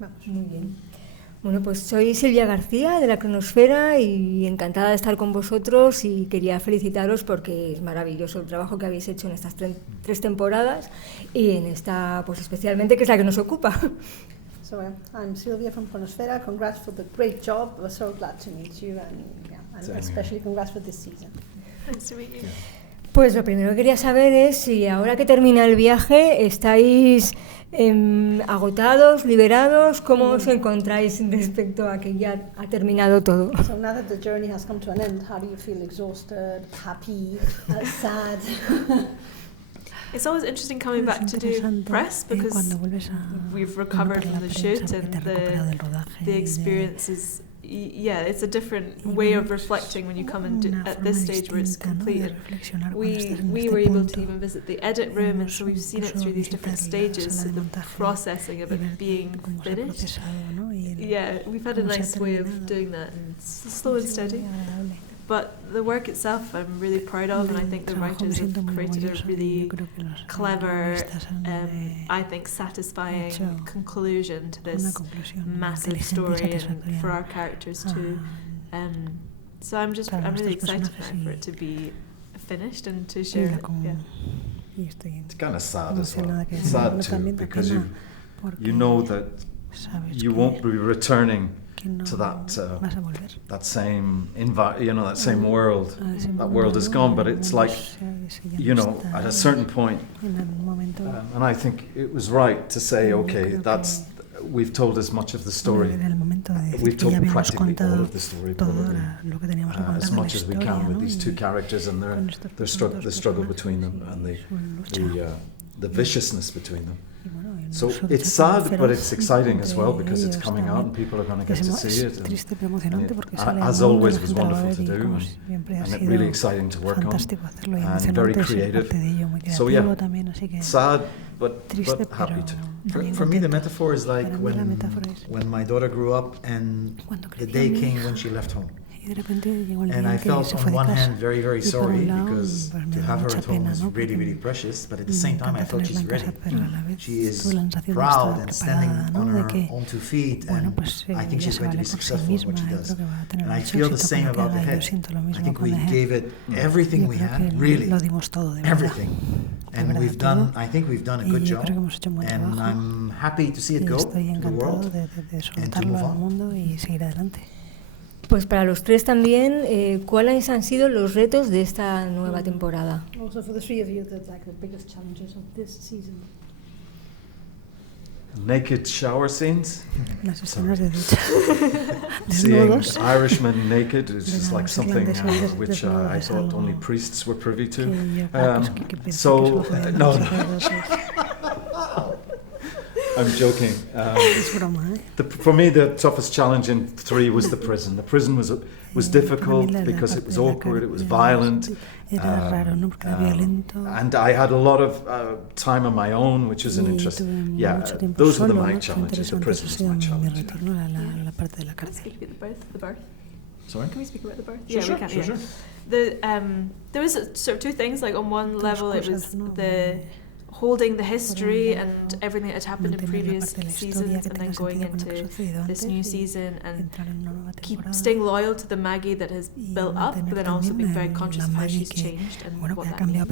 Vamos. Muy bien. Bueno, pues soy Silvia García de la Cronosfera y encantada de estar con vosotros y quería felicitaros porque es maravilloso el trabajo que habéis hecho en estas 3 temporadas y en esta, pues especialmente, que es la que nos ocupa. So I'm Silvia from Cronosfera. Congrats for the great job. We're so glad to meet you and especially congrats for this season. Nice to meet you. Pues lo primero que quería saber es si ahora que termina el viaje estáis agotados, liberados, ¿cómo os encontráis respecto a que ya ha terminado todo? So now that the journey has come to an end, how do you feel? Exhausted, happy, sad? It's always interesting coming back to do press because we've recovered from the shoot and the experience is, it's a different way of reflecting when you come and do, at this stage where it's completed. We were able to even visit the edit room, and so we've seen it through these different stages, so the processing of it being finished. Yeah, we've had a nice way of doing that, and it's slow and steady. But the work itself I'm really proud of, and I think the writers have created a really clever, I think satisfying conclusion to this massive story and for our characters too. So I'm really excited now for it to be finished and to share it. Yeah. It's kind of sad as well. It's sad too because you know that you won't be returning to that same that same world. That world is gone, but it's like, at a certain point, and I think it was right to say, okay, we've told as much of the story. We've told practically all of the story, probably, as much as we can with these two characters and the struggle between them and the viciousness between them. So it's sad, but it's exciting as well because it's coming out and people are going to get to see it. And it, as always, was wonderful to do and really exciting to work on and very creative. So yeah, sad, but happy too. For me, the metaphor is like when my daughter grew up and the day came when she left home. And I felt on one hand very, very sorry because to have her at home is really, really precious, but at the same time I felt she's ready. She is proud and standing on her own 2 feet, and I think she's going to be successful in what she does. And I feel the same about the head. I think we gave it everything we had, really, everything. And I think we've done a good job, and I'm happy to see it go to the world and to move on. Pues para los 3 también, ¿cuáles han sido los retos de esta nueva temporada? Also for the 3 of you, the biggest challenges of this season. Naked shower scenes. Las escenas de ducha. Seeing Irishmen naked is just like something which I thought only priests were privy to. No. I'm joking. For me, the toughest challenge in 3 was the prison. The prison was difficult because it was awkward, it was violent, and I had a lot of time on my own, which is an interest. Yeah, those were my challenges. The prison was my challenge. Can we speak about the birth? Sorry? Can we speak about the birth? Sure, we can. Sure. There was sort of 2 things. Like on one level, it was the holding the history and everything that had happened in previous seasons, and then going into this new season and staying loyal to the Maggie that has built up, but then also being very conscious of how she's changed and what that means.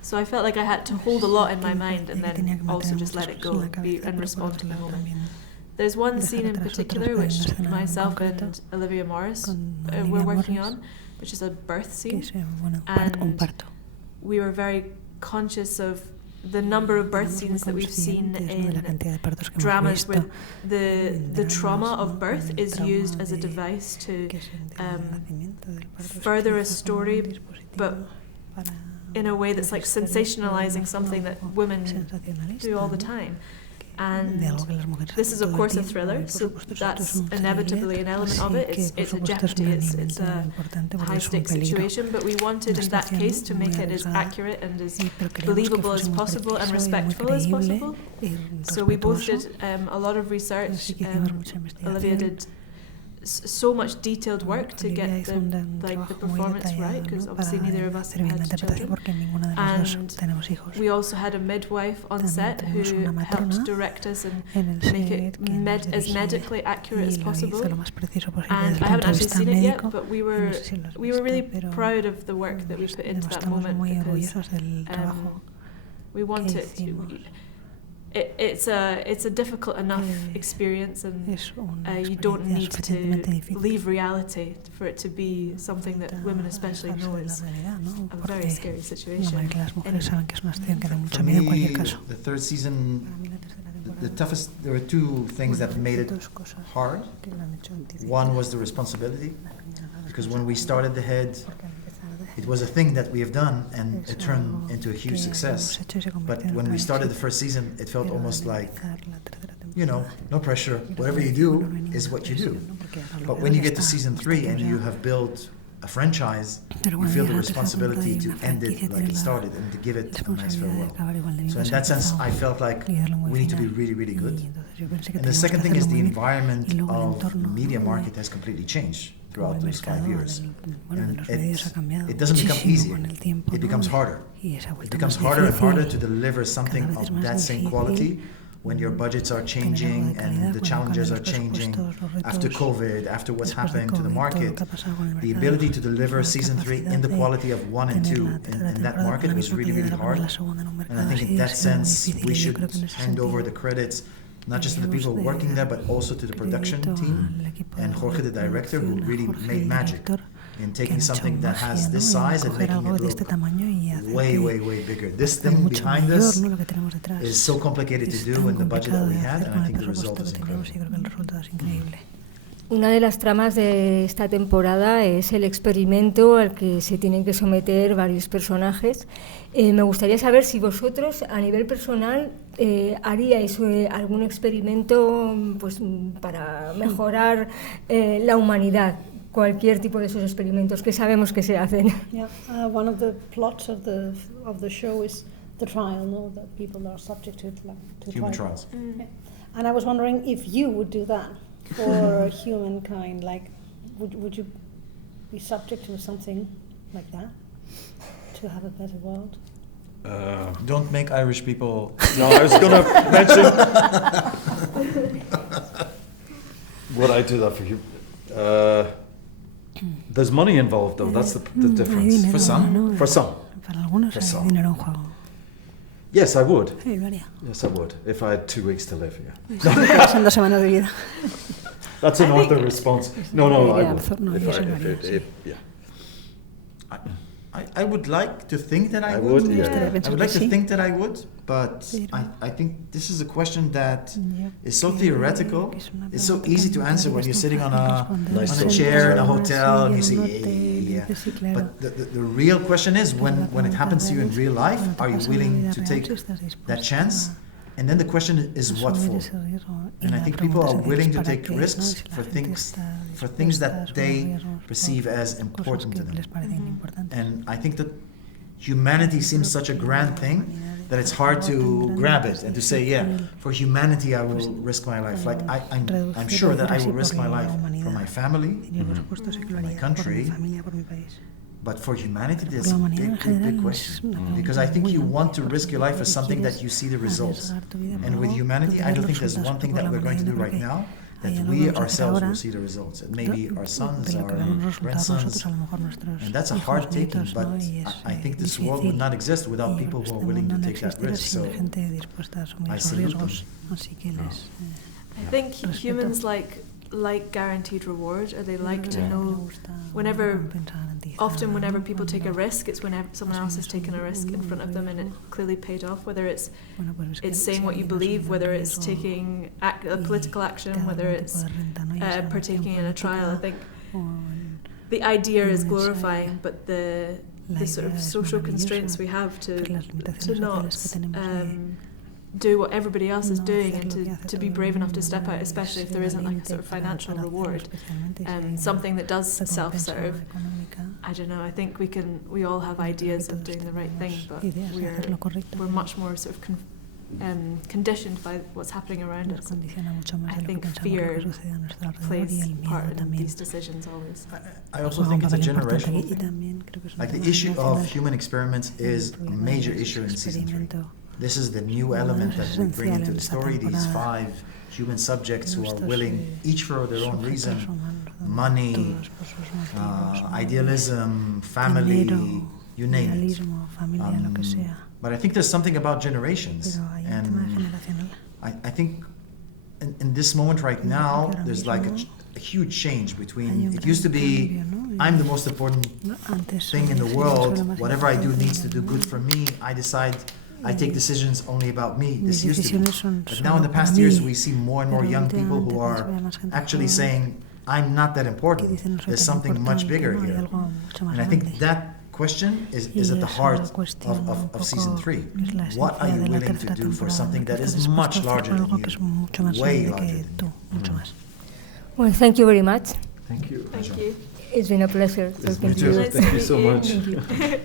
So I felt like I had to hold a lot in my mind and then also just let it go and respond to the moment. There's one scene in particular which myself and Olivia Morris were working on, which is a birth scene, and we were very conscious of the number of birth scenes that we've seen in dramas where the trauma of birth is used as a device to further a story, but in a way that's like sensationalizing something that women do all the time. And this is of course a thriller, so that's inevitably an element of it. It's a jeopardy, it's a high stakes situation, but we wanted in that case to make it as accurate and as believable as possible and respectful as possible. So we both did a lot of research. Olivia did so much detailed work to get the performance right, because obviously neither of us have had children. And we also had a midwife on set who helped direct us and make it as medically accurate as possible. And I haven't actually seen it yet, but we were really proud of the work that we put into that moment, because we want it to. It's a difficult enough experience, and you don't need to leave reality for it to be something that women especially know is a very scary situation. For me, the third season, the toughest, there were two things that made it hard. One was the responsibility, because when we started The Head, it was a thing that we have done, and it turned into a huge success. But when we started the first season, it felt almost like, no pressure. Whatever you do is what you do. But when you get to season 3 and you have built a franchise, you feel the responsibility to end it like it started and to give it a nice farewell. So in that sense, I felt like we need to be really, really good. And the second thing is the environment of the media market has completely changed throughout those 5 years. And it doesn't become easier, it becomes harder. It becomes harder and harder to deliver something of that same quality when your budgets are changing and the challenges are changing after COVID, after what's happening to the market. The ability to deliver season 3 in the quality of 1 and 2 in that market was really, really hard. And I think in that sense, we should hand over the credits not just to the people working there, but also to the production team and Jorge, the director, who really made magic in taking something that has this size and making it look way, way, way bigger. This thing behind us is so complicated to do in the budget that we had, and I think the result is incredible. Una de las tramas de esta temporada es el experimento al que se tienen que someter varios personajes. Me gustaría saber si vosotros, a nivel personal, haríais algún experimento pues, para mejorar la humanidad. Cualquier tipo de esos experimentos que sabemos que se hacen. Yeah, one of the plots of the show is the trial, no, that people are subject to human trials. Yeah. And I was wondering if you would do that for humankind, like would you be subject to something like that to have a better world? Don't make Irish people. No, I was going to mention. Would I do that for you? There's money involved, though. That's the difference. For some. For some. For some. Yes, I would. Yes, I would. If I had 2 weeks to live, yeah. That's an ortho response. No, I would. Yeah. I would like to think that I would. I would like to think that I would, but I think this is a question that is so theoretical. It's so easy to answer when you're sitting on a chair in a hotel and you say, yeah. But the real question is, when it happens to you in real life, are you willing to take that chance? And then the question is, what for? And I think people are willing to take risks for things that they perceive as important to them. And I think that humanity seems such a grand thing that it's hard to grab it and to say, yeah, for humanity I will risk my life. Like I'm sure that I will risk my life for my family, for my country. But for humanity, there's a big question. Because I think you want to risk your life for something that you see the results. And with humanity, I don't think there's one thing that we're going to do right now that we ourselves will see the results. And maybe our sons, our grandsons. And that's a hard taking, but I think this world would not exist without people who are willing to take that risk. So I salute them. I think humans like guaranteed reward, or they like to know whenever people take a risk, it's whenever someone else has taken a risk in front of them and it clearly paid off, whether it's saying what you believe, whether it's taking a political action, whether it's partaking in a trial. I think the idea is glorifying, but the sort of social constraints we have to not do what everybody else is doing, and to be brave enough to step out, especially if there isn't like a sort of financial reward, something that does self-serve. I don't know, I think we all have ideas of doing the right thing, but we're much more sort of conditioned by what's happening around us. I think fear plays part in these decisions always. I also think it's a generational thing. Like the issue of human experiments is a major issue in season 3. This is the new element that we bring into the story, these 5 human subjects who are willing, each for their own reason, money, idealism, family, you name it. But I think there's something about generations, and I think in this moment right now, there's like a huge change between, it used to be, I'm the most important thing in the world, whatever I do needs to do good for me, I take decisions only about me. This used to be. But now in the past years, we see more and more young people who are actually saying, I'm not that important. There's something much bigger here. And I think that question is at the heart of season 3. What are you willing to do for something that is much larger than you? Way larger than you. Well, thank you very much. Thank you. Thank you. It's been a pleasure. It's me too. Thank you so much. Thank you.